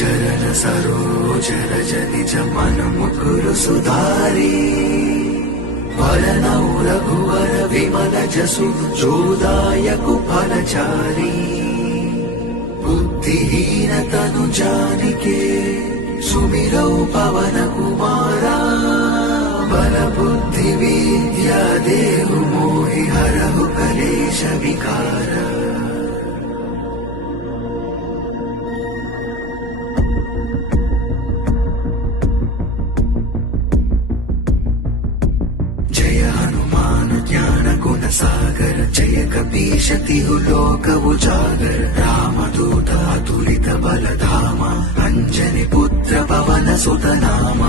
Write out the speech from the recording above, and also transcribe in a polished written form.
చరణ సరోజర నిజ మన ముకురు సుధారి వరనౌ రఘువర విమల జసు జోదాయకు ఫలచారి బుద్ధిహీన తను జానికే సుమిరౌ పవన కుమారా బల బుద్ధి విద్యా దేహు మోహి హరహు కలేశ వికార జయ హనుమాన్ జ్ఞాన గుణ సాగర జయ కపీశతి లోక ఉజాగర రామదూత అతులిత బలధామ అంజని పుత్ర పవన సుత నామ